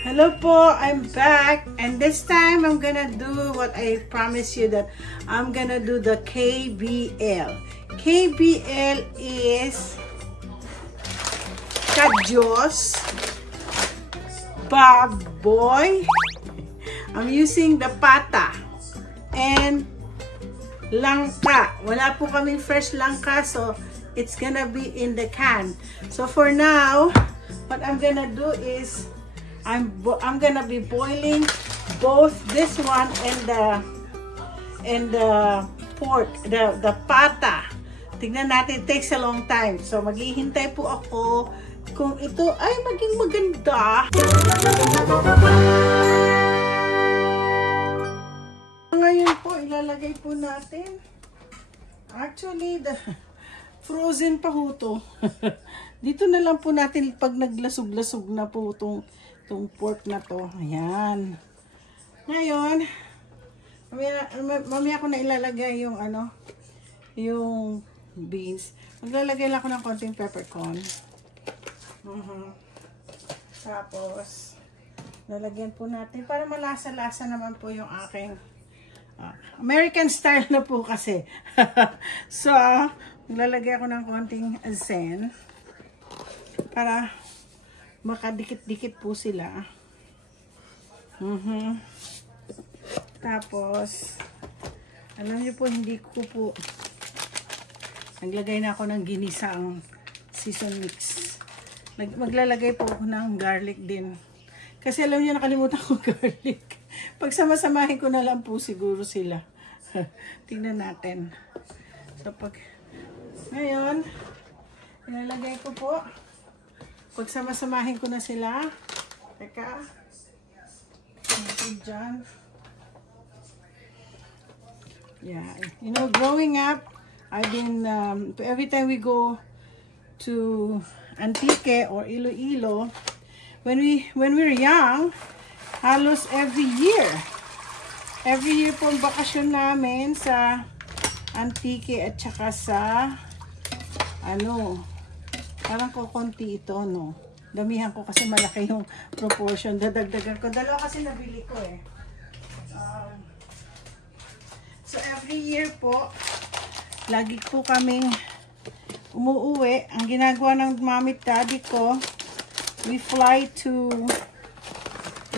Hello po, I'm back, and this time I'm gonna do what I promised you, that I'm gonna do the KBL. KBL is Kadyos, Baboy. I'm using the pata and langka. Wala po kaming fresh langka, so it's gonna be in the can. So for now, what I'm gonna do is I'm gonna be boiling both this one and the pork, the pata. Tignan natin, it takes a long time. So maghihintay po ako kung ito ay maging maganda. Ngayon po ilalagay po natin. Actually, the frozen pa ho to. Dito na lang po natin pag naglasog-lasog na po itong pork na to. Ayan. Ngayon, mamaya ko na ilalagay yung yung beans. Maglalagay lang ako ng konting peppercorn. Tapos, lalagyan po natin para malasa-lasa naman po yung aking American style na po kasi. So, maglalagay ako ng konting asin para makadikit-dikit po sila. Tapos, alam niyo po, hindi ko po naglagay na ako ng ginisang season mix. Maglalagay po ako ng garlic din. Kasi alam niyo, nakalimutan ko garlic. Pag sama-samahin ko na lang po siguro sila. Tingnan natin. So, ngayon, ilalagay ko po. Pag sama-samahin ko na sila, teka, dyan. Yeah, you know, growing up, I've been, every time we go to Antique or Iloilo, when we're young, halos every year po ang bakasyon namin sa Antique at saka sa, parang kukunti ito, no? Damihan ko kasi malaki yung proportion. Dadagdagan ko. Dalawa kasi nabili ko eh. So, every year po, lagi po kaming umuuwi. Ang ginagawa ng mami at daddy ko, we fly to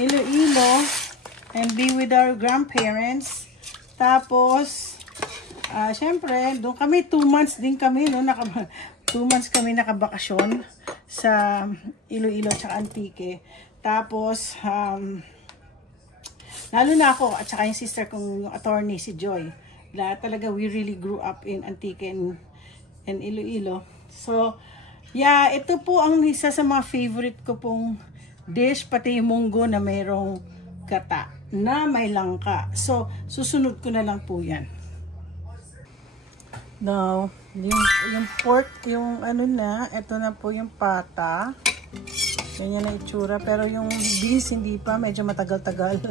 Iloilo and be with our grandparents. Tapos, syempre, doon kami, 2 months din kami, no? 2 months kami nakabakasyon sa Iloilo at Antique. Tapos, lalo na ako at saka yung sister kong attorney, si Joy. Talaga, we really grew up in Antique and Iloilo. So, yeah, ito po ang isa sa mga favorite ko pong dish, pati yung munggo na mayroong gata na may langka. So, susunod ko na lang po yan. Now, yung pork, yung ito na po yung pata. Ganyan na itsura. Pero yung beans, hindi pa. Medyo matagal-tagal.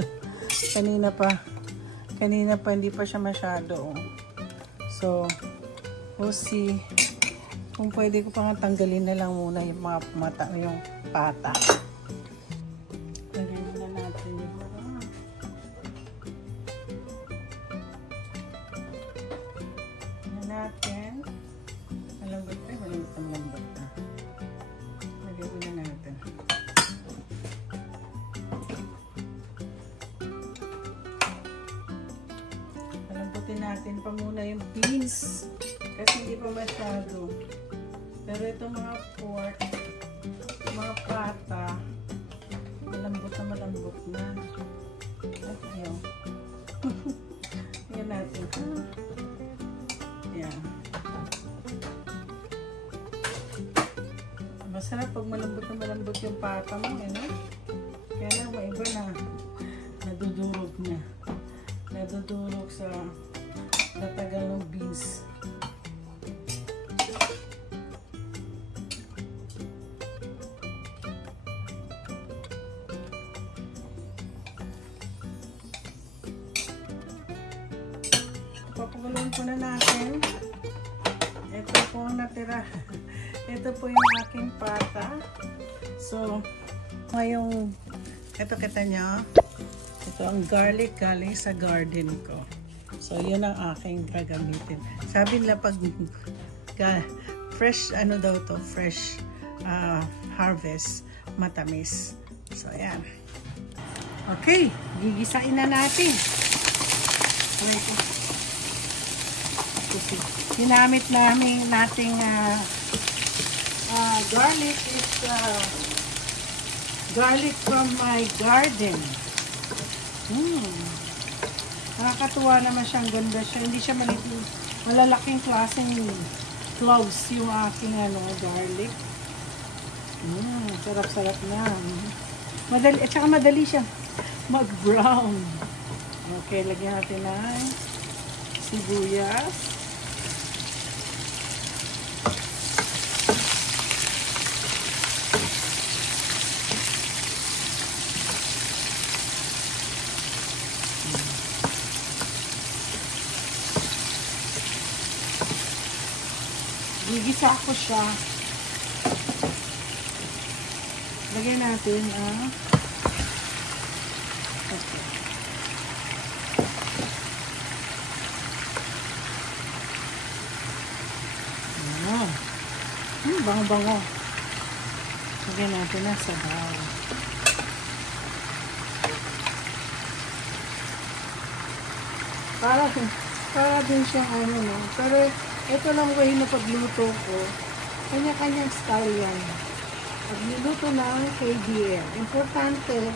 Kanina pa, hindi pa siya masyado. So, we'll see. Kung pwede ko pang tanggalin na lang muna yung mga yung pata. Lagyan na natin yung malambot pa, malambot na. Lagyan na natin. Palambutin natin pa muna yung beans kasi hindi pa masyado. Pero itong mga pork, mga pata, malambot na. At ayaw. Tingnan natin. Ayan. Masarap pag malambot yung pata mo, Kaya lang, maiba na. Nadudurog na. Nadudurog sa natagal ng beans. Papaguloyin po na natin. Ito po ang natira. Ito po yung aking pata. So, ngayong Ito, kita nyo. Ito ang garlic galing sa garden ko. So, yun ang aking gagamitin. Sabi nila pag fresh, ano daw to, fresh harvest, matamis. So, ayan. Okay, gigisain na natin. Ginamit nating garlic is garlic from my garden. Nakakatuwa naman siyang ganda siya. Hindi siya malalaking klaseng cloves yung aking garlic. Sarap-sarap na. Madali, at saka madali siya mag-brown. Okay, lagyan natin ng sibuyas. Gigisa ko siya. Lagyan natin okay. Bango-bango. Lagyan natin na sabaw. Para din siyang no. Pero ito lang way na pagluto ko. Kanya-kanyang style yan. Pagliluto ng KBL. Importante,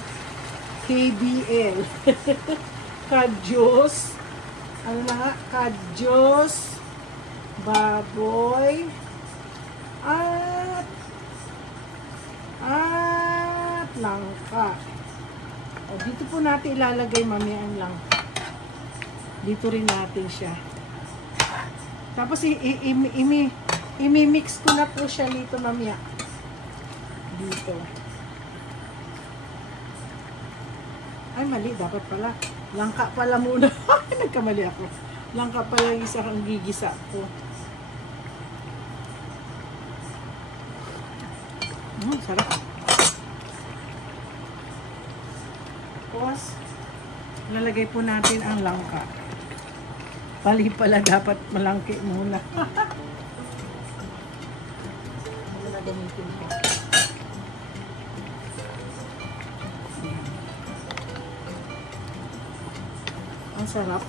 KBL. Kadyos. Ano na nga? Kadyos. Baboy. At langka. O, dito po natin ilalagay mamaya ang langka. Dito rin natin siya. Tapos imi-mix ko na po siya dito mamaya. Dito. Ay, mali. Dapat pala. Langka pala muna. Nagkamali ako. Langka pala yung isa kang gigisa ko. Sarap. Tapos, lalagay po natin ang langka. Pali pala dapat malangki muna. Gamitin ko. Ang sarap.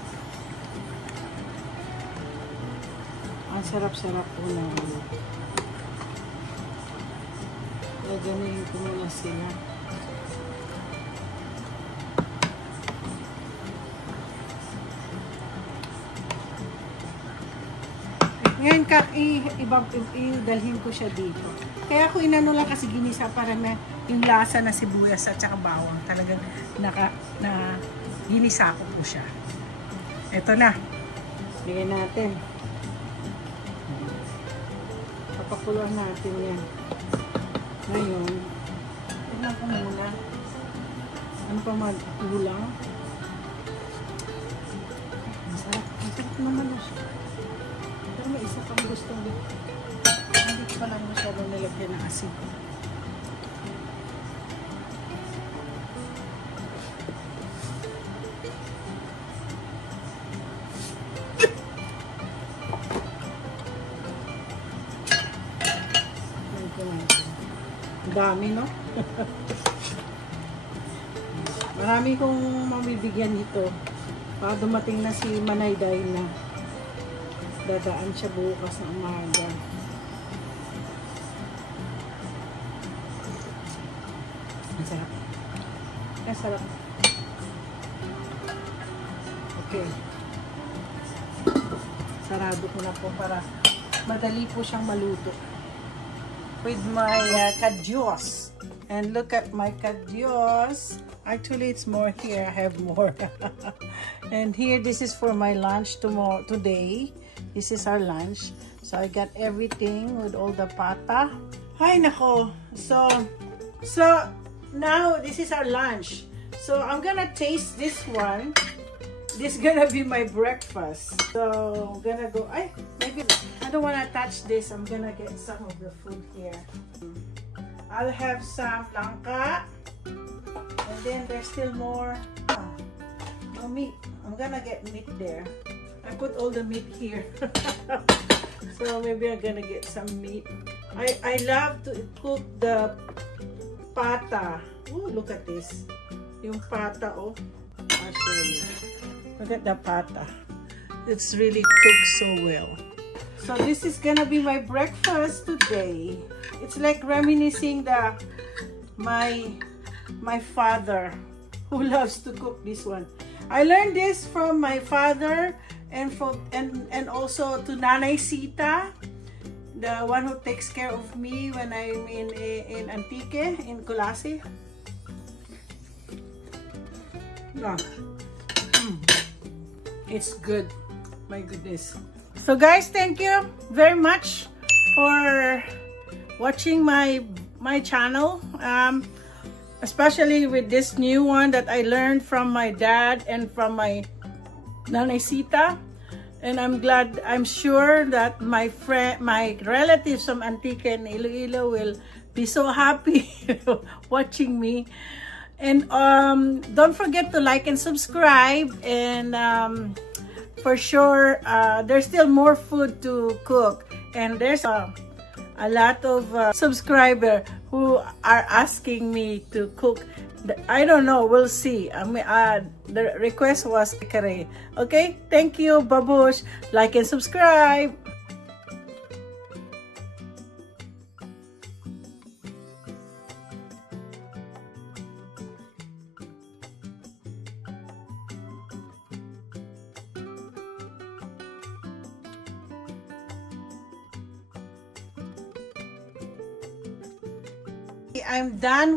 Ang sarap-sarap po na. Gagamitin ko muna sila. Ngayon idalhin ko siya dito. Kaya ako inano lang kasi ginisa para may yung lasa na sibuyas at saka bawang. Talagang ginisa ko po siya. Ito na. Bigyan natin. Papakuluan natin yan. Ngayon, tignan ko muna. Ano pa mag-ulang? Masarap. Masarap naman na siya. Pero may isa pang gustong hindi ko pa lang masyadong nilagyan ng asin. Dami, no? Marami kong mabibigyan nito. Para dumating na si Manayday na. Dadaan siya bukas ng umaga. Ang sarap. Ang sarap. Okay. Sarado ko na po para madali po siyang maluto. With my kadyos. And look at my kadyos. Actually, it's more here. I have more. And here, this is for my lunch today. This is our lunch. So, I got everything with all the pata. Ay, nako. So now, this is our lunch. So, I'm gonna taste this one. This is gonna be my breakfast. So, I'm gonna go, maybe, I don't wanna touch this. I'm gonna get some of the food here. I'll have some langka. And then there's still more. No meat. I'm gonna get meat there. I put all the meat here. So maybe I'm gonna get some meat. I love to cook the pata. Oh, look at this. Yung pata, oh. I'll show you. Look at the pata. It's really cooked so well. So this is gonna be my breakfast today. It's like reminiscing my father who loves to cook this one. I learned this from my father and also to Nanay Sita, the one who takes care of me when I'm in Antique, in Colase. No. It's good. My goodness. So guys, thank you very much for watching my channel. Especially with this new one that I learned from my dad and from my Nanay Sita. And I'm sure that my relatives from Antique and Iloilo will be so happy watching me. And don't forget to like and subscribe. And for sure, there's still more food to cook. And there's a lot of subscribers who are asking me to cook. I don't know, we'll see. I mean, the request was kare. Okay, thank you, babush. Like and subscribe. I'm done.